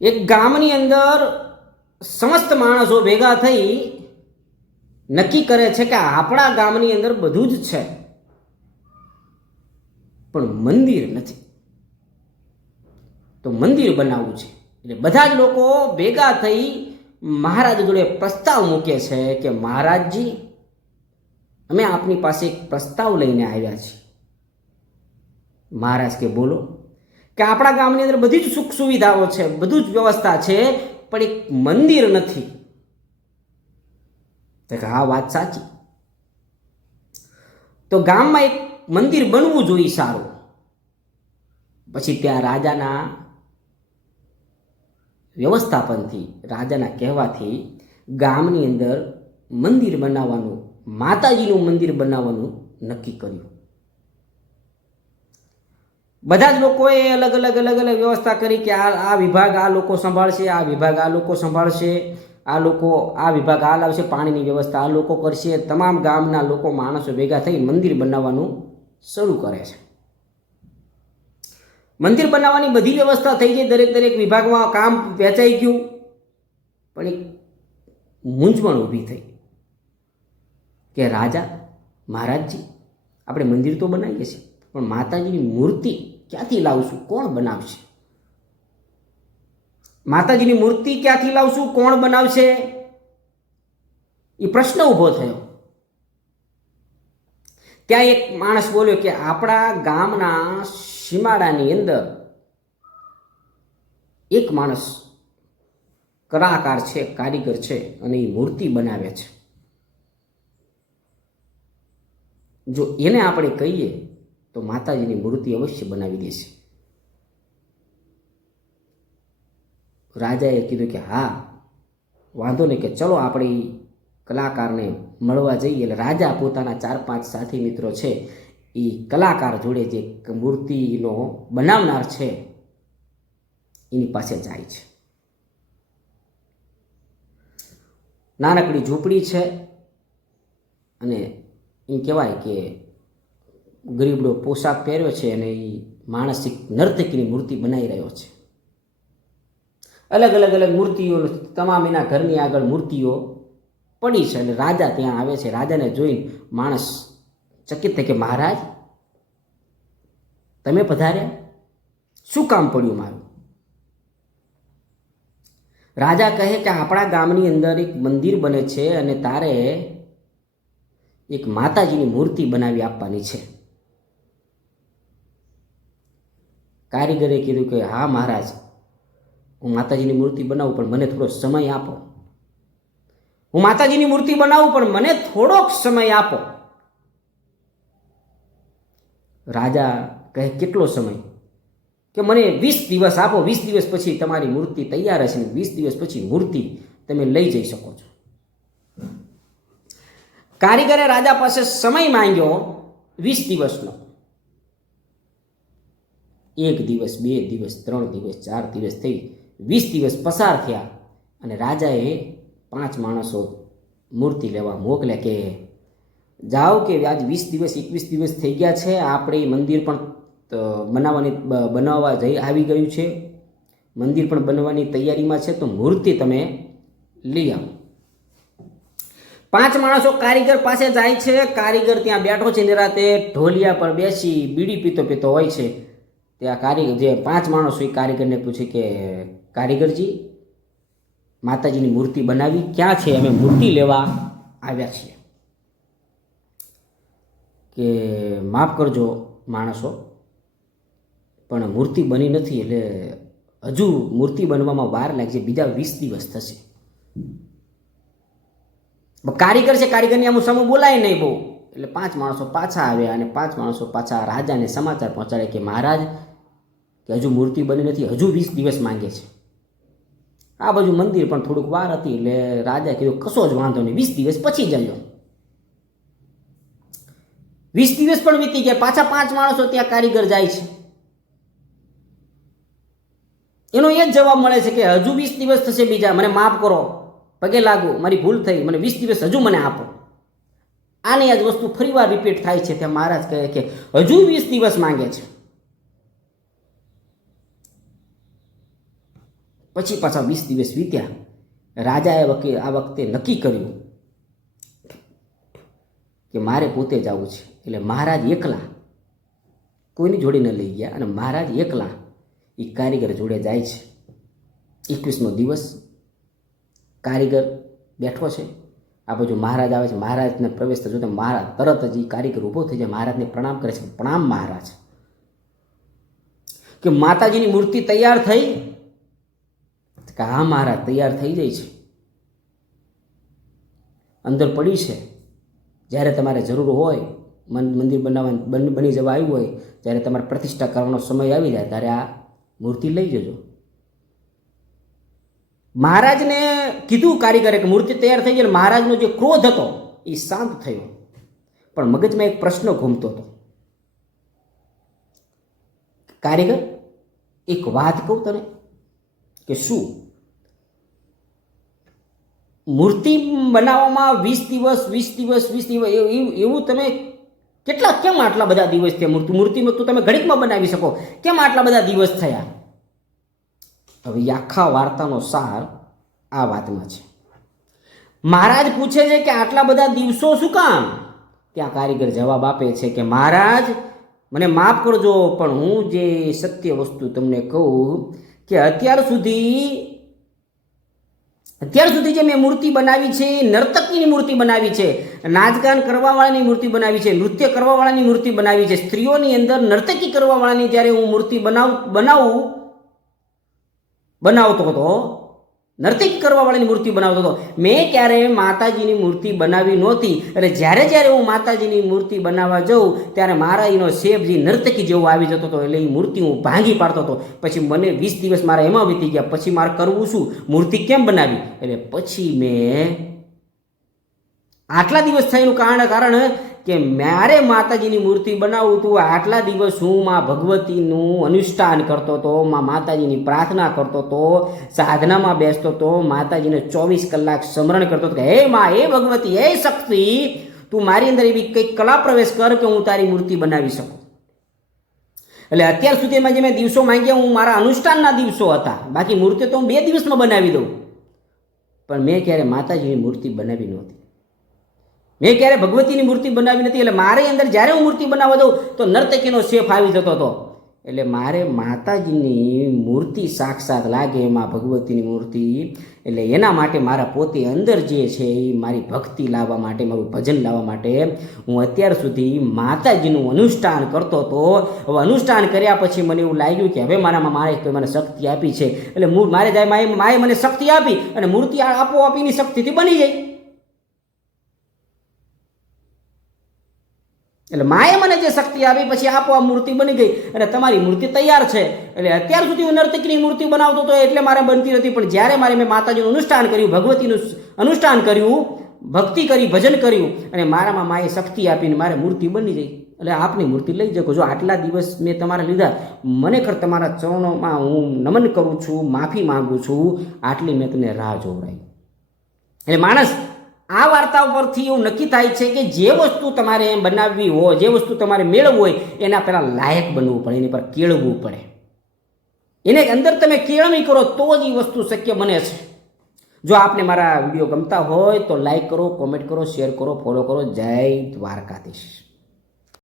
એક ગામની અંદર સમસ્ત માણસો ભેગા થઈ નક્કી કરે છે કે આપણા ગામની અંદર બધું જ છે પણ મંદિર નથી, તો મંદિર બનાવવું છે. એટલે બધા જ લોકો ભેગા થઈ મહારાજ જોડે પ્રસ્તાવ મૂકે છે કે મહારાજજી, અમે આપની પાસે એક પ્રસ્તાવ લઈને આવ્યા છીએ. મહારાજ કે બોલો. કે આપણા ગામની અંદર બધી જ સુખ સુવિધાઓ છે, બધું જ વ્યવસ્થા છે, પણ એક મંદિર નથી. તો કે હા, વાત સાચી. તો ગામમાં એક મંદિર બનવું જોઈએ સારું. પછી ત્યાં રાજાના વ્યવસ્થાપનથી, રાજાના કહેવાથી ગામની અંદર મંદિર બનાવવાનું, માતાજીનું મંદિર બનાવવાનું નક્કી કર્યું. બધા જ લોકોએ અલગ અલગ વ્યવસ્થા કરી કે આ વિભાગ આ લોકો સંભાળશે, આ વિભાગ આ લોકો સંભાળશે, આ લોકો આ વિભાગ આ લાવશે, પાણીની વ્યવસ્થા આ લોકો કરશે. તમામ ગામના લોકો માણસો ભેગા થઈ મંદિર બનાવવાનું શરૂ કરે છે. મંદિર બનાવવાની બધી વ્યવસ્થા થઈ ગઈ, દરેક વિભાગમાં કામ વહેંચાઈ ગયું, પણ એક મૂંઝવણ ઊભી થઈ કે રાજા મહારાજજી, આપણે મંદિર તો બનાવીએ છીએ પણ માતાજીની મૂર્તિ ક્યાંથી લાવશું, કોણ બનાવશે? માતાજીની મૂર્તિ ક્યાંથી લાવશું, કોણ બનાવશે? એ પ્રશ્ન ઊભો થયો. ત્યાં એક માણસ બોલ્યો કે આપણા ગામના સીમાડાની અંદર એક માણસ કલાકાર છે, કારીગર છે, અને એ મૂર્તિ બનાવે છે. જો એને આપણે કહીએ તો માતાજીની મૂર્તિ અવશ્ય બનાવી દેશે. રાજાએ કીધું કે હા, વાંધો નહીં, કે ચલો આપણે કલાકારને મળવા જઈએ. એટલે રાજા પોતાના 4-5 સાથી મિત્રો છે એ કલાકાર જોડે, જે મૂર્તિનો બનાવનાર છે, એની પાસે જાય છે. નાનકડી ઝૂંપડી છે અને એમ કહેવાય કે ગરીબડો પોશાક પહેર્યો છે અને એ માણસ એક નર્તકીની મૂર્તિ બનાવી રહ્યો છે. અલગ અલગ મૂર્તિઓ, તમામ એના ઘરની આગળ મૂર્તિઓ પડી છે. અને રાજા ત્યાં આવે છે. રાજાને જોઈને માણસ ચકિત થાય કે મહારાજ, તમે પધાર્યા, શું કામ પડ્યું મારું? રાજા કહે કે આપણા ગામની અંદર એક મંદિર બને છે અને તારે એક માતાજીની મૂર્તિ બનાવી આપવાની છે. કારીગરે કીધું કે હા મહારાજ, હું માતાજીની મૂર્તિ બનાવું પણ મને થોડો સમય આપો. હું માતાજીની મૂર્તિ બનાવું પણ મને થોડોક સમય આપો. રાજા કહે કેટલો સમય? કે મને 20 દિવસ આપો. 20 દિવસ પછી તમારી મૂર્તિ તૈયાર હશે. 20 દિવસ પછી મૂર્તિ તમે લઈ જઈ શકો છો. કારીગરે રાજા પાસે સમય માંગ્યો 20 દિવસનો. 1 દિવસ, 2 દિવસ, 3 દિવસ, 4 દિવસ થઈ 20 દિવસ પસાર થયા અને રાજાએ 5 માણસો મૂર્તિ લેવા મોકલ્યા કે જાઓ, કે આજ 20 દિવસ 21 દિવસ થઈ ગયા છે, આપણે મંદિર પણ બનાવવા આવી ગયું છે, મંદિર પણ બનવાની તૈયારીમાં છે, તો મૂર્તિ તમે લઈ આવો. 5 માણસો કારીગર પાસે જાય છે. કારીગર ત્યાં બેઠો છે, નિરાતે ઢોલિયા પર બેસી બીડી પીતો હોય છે. ત્યાં કારીગર, જે 5 માણસો, એ કારીગરને પૂછે કે કારીગરજી, માતાજીની મૂર્તિ બનાવી ક્યાં છે? અમે મૂર્તિ લેવા આવ્યા છીએ. કે માફ કરજો માણસો, પણ મૂર્તિ બની નથી, એટલે હજુ મૂર્તિ બનવામાં વાર લાગશે, બીજા 20 દિવસ થશે. કારીગર છે, કારીગરની આમ સમૂહ બોલાય નહીં બહુ. એટલે 5 માણસો પાછા આવ્યા અને 5 માણસો પાછા રાજાને સમાચાર પહોંચાડે કે મહારાજ, કે હજુ મૂર્તિ બની નથી, હજુ 20 દિવસ માંગે છે. આ બાજુ મંદિર પણ થોડુંક વાર હતી. એટલે રાજા કીધું કશો જ વાંધો નહીં, 20 દિવસ પછી જજો. 20 દિવસ પણ વીતી ગયા. પાછા 5 માણસો ત્યાં કારીગર જાય છે. એનો એ જ જવાબ મળે છે કે હજુ 20 દિવસ થશે બીજા, મને માફ કરો, પગે લાગુ, મારી ભૂલ થઈ, મને 20 દિવસ હજુ મને આપો. આની આજ વસ્તુ ફરીવાર રિપીટ થાય છે. ત્યાં મહારાજ કહે કે હજુ 20 દિવસ માંગે છે. પછી પાછા 20 દિવસ વીત્યા. રાજાએ આ વખતે નક્કી કર્યું કે મારે પોતે જ આવવું છે. એટલે મહારાજ એકલા, કોઈની જોડી ન લઈ ગયા, અને મહારાજ એકલા એ કારીગર જોડે જાય છે. 21નો દિવસ, કારીગર બેઠો છે, આ બાજુ મહારાજ આવે છે. મહારાજને પ્રવેશ થતો મહારાજ તરત જ એ કારીગર ઊભો થઈ જાય, મહારાજને પ્રણામ કરે છે. પ્રણામ મહારાજ, કે માતાજીની મૂર્તિ તૈયાર થઈ? કે હા મહારાજ, તૈયાર થઈ જાય છે, અંદર પડી છે. જ્યારે તમારે જરૂર હોય, મંદિર બની જવા આવ્યું હોય, જ્યારે તમારે પ્રતિષ્ઠા કરવાનો સમય આવી જાય ત્યારે આ મૂર્તિ લઈ જજો. મહારાજને કીધું કારીગરે કે મૂર્તિ તૈયાર થઈ ગઈ. મહારાજનો જે ક્રોધ હતો એ શાંત થયો, પણ મગજમાં એક પ્રશ્ન ઘૂમતો હતો. કારીગર, એક વાત કહું તને, કે શું? મૂર્તિ બનાવવામાં 20 દિવસ એવું તમે કેમ આટલા બધા દિવસ થયા? મૂર્તિમાં તો તમે ઘડીકમાં બનાવી શકો, કેમ આટલા બધા દિવસ થયા? હવે આખા વાર્તાનો સાર આ વાતમાં છે. મહારાજ પૂછે છે કે આટલા બધા દિવસો શું કામ? ત્યાં કારીગર જવાબ આપે છે કે મહારાજ, મને માફ કરજો, પણ હું જે સત્ય વસ્તુ તમને કહું કે અત્યાર સુધી જે મેં મૂર્તિ બનાવી છે, નર્તકીની મૂર્તિ બનાવી છે, નાચગાન કરવાવાળાની મૂર્તિ બનાવી છે, નૃત્ય કરવાવાળાની મૂર્તિ બનાવી છે, સ્ત્રીઓની અંદર નર્તકી કરવાવાળાની જ્યારે હું મૂર્તિ બનાવતો હતો, નર્તકી કરવાવાળાની મૂર્તિ બનાવતો હતો, મેં ક્યારે માતાજીની મૂર્તિ બનાવી નહોતી. અને જ્યારે હું માતાજીની મૂર્તિ બનાવવા જાઉં ત્યારે મારા એનો શેપ જે નર્તકી જેવો આવી જતો હતો, એટલે એ મૂર્તિ હું ભાંગી પાડતો હતો. પછી મને 20 દિવસ મારા એમાં વીતી ગયા. પછી મારે કરવું શું? મૂર્તિ કેમ બનાવી? એટલે પછી મેં આટલા દિવસ થયાનું કારણ કે મારે માતાજીની મૂર્તિ બનાવવું હતું. આટલા દિવસ હું માં ભગવતીનું અનુષ્ઠાન કરતો હતો, માં માતાજીની પ્રાર્થના કરતો હતો, સાધનામાં બેસતો હતો, માતાજીને 24 કલાક સ્મરણ કરતો હતો કે હે માં, હે ભગવતી, હે શક્તિ, તું મારી અંદર એવી કંઈક કલા પ્રવેશ કર કે હું તારી મૂર્તિ બનાવી શકું. એટલે અત્યાર સુધીમાં જે મેં દિવસો માંગ્યા, હું મારા અનુષ્ઠાનના દિવસો હતા. બાકી મૂર્તિ તો હું 2 દિવસમાં બનાવી દઉં, પણ મેં ક્યારે માતાજીની મૂર્તિ બનાવી નહોતી, મેં ક્યારે ભગવતીની મૂર્તિ બનાવી નથી. એટલે મારી અંદર જ્યારે હું મૂર્તિ બનાવવા દઉં તો નર્તકીનો શેપ આવી જતો હતો. એટલે મારે માતાજીની મૂર્તિ સાક્ષાત લાગે, એમાં ભગવતીની મૂર્તિ, એટલે એના માટે મારા પોતે અંદર જે છે એ મારી ભક્તિ લાવવા માટે, મારું ભજન લાવવા માટે હું અત્યાર સુધી માતાજીનું અનુષ્ઠાન કરતો હતો. હવે અનુષ્ઠાન કર્યા પછી મને એવું લાગ્યું કે હવે મારામાં મારે મને શક્તિ આપી છે, એટલે માએ મને શક્તિ આપી, અને મૂર્તિ આપોઆપીની શક્તિથી બની જાય. એટલે માએ મને જે શક્તિ આપી પછી આપોઆપ મૂર્તિ બની ગઈ, અને તમારી મૂર્તિ તૈયાર છે. એટલે અત્યાર સુધી હું નર્તકીની મૂર્તિ બનાવતો હતો એટલે મારે બનતી નથી, પણ જ્યારે મેં માતાજીનું અનુષ્ઠાન કર્યું, ભગવતીનું અનુષ્ઠાન કર્યું, ભક્તિ કરી, ભજન કર્યું, અને મારામાં માએ શક્તિ આપીને મારે મૂર્તિ બની ગઈ. એટલે આપની મૂર્તિ લઈ શકો. જો આટલા દિવસ મેં તમારા લીધા, મને તમારા ચરણોમાં હું નમન કરું છું, માફી માંગુ છું. આટલી મેં તમને રાહ જોવડાવી. એટલે માણસ આ વાર્તા પરથી એવું નક્કી થાય છે કે જે વસ્તુ તમારે બનાવવી હોય, જે વસ્તુ તમારે મેળવવું હોય, એના પહેલાં લાયક બનવું પડે, એની પર કેળવવું પડે. એને અંદર તમે કેળવણી કરો તો જ એ વસ્તુ શક્ય બને છે. જો આપને મારા વિડીયો ગમતા હોય તો લાઈક કરો, કોમેન્ટ કરો, શેર કરો, ફોલો કરો. જય દ્વારકાધીશ.